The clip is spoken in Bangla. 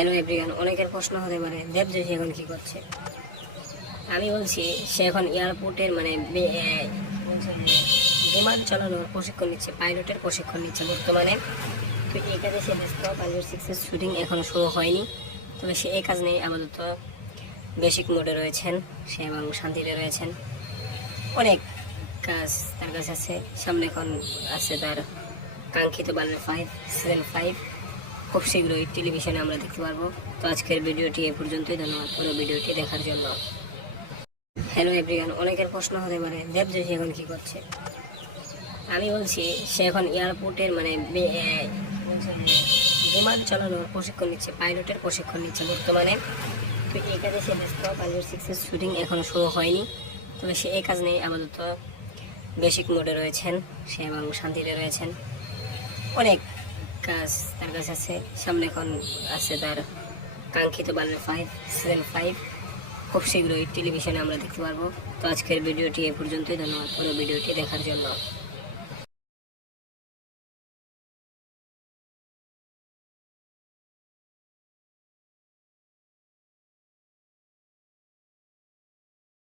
হ্যালো এভরিওয়ান অনেকের প্রশ্ন হতে পারে দেব যোশী এখন কি করছে? আমি বলছি, সে এখন এয়ারপোর্টের মানে বিমান চালানোর প্রশিক্ষণ নিচ্ছে পাইলটের প্রশিক্ষণ নিচ্ছে বর্তমানে। তো এই কাজে সে ব্যস্ত পাইলট সিক্সের শুটিং এখনও শুরু হয়নি। তবে সে এই কাজ নেই আপাতত বেসিক মোডে রয়েছেন সে এবং শান্তিতে রয়েছেন। অনেক কাজ তার কাছে আছে। সামনে এখন আছে তার কাঙ্ক্ষিত বাংলা ফাইভ সিজন ফাইভ খুব শীঘ্রই টেলিভিশনে আমরা দেখতে পারব। তো আজকের ভিডিওটি এ পর্যন্তই। ধন্যবাদ পুরো ভিডিওটি দেখার জন্য। হ্যালো এভরিওয়ান অনেকের প্রশ্ন হতে পারে দেব যোশী এখন কি করছে? আমি বলছি, সে এখন এয়ারপোর্টের মানে বিমান চালানোর প্রশিক্ষণ নিচ্ছে পাইলটের প্রশিক্ষণ নিচ্ছে বর্তমানে। তো এই কাজে সে ব্যস্ত পাইলট সিক্সের শুটিং এখনও শুরু হয়নি। তবে সে এই কাজ নেই আপাতত বেসিক মোডে রয়েছেন, সে এবং শান্তিতে রয়েছেন। অনেক কাজ, তার কাছে আছে, সামনে এখন আছে তার কাঙ্ক্ষিত বাংলা ফাইভ সিজন ফাইভ খুব শীঘ্রই টেলিভিশনে আমরা দেখতে পারব। তো আজকের ভিডিওটি এ পর্যন্তই, ধন্যবাদ পুরো ভিডিওটি দেখার জন্য।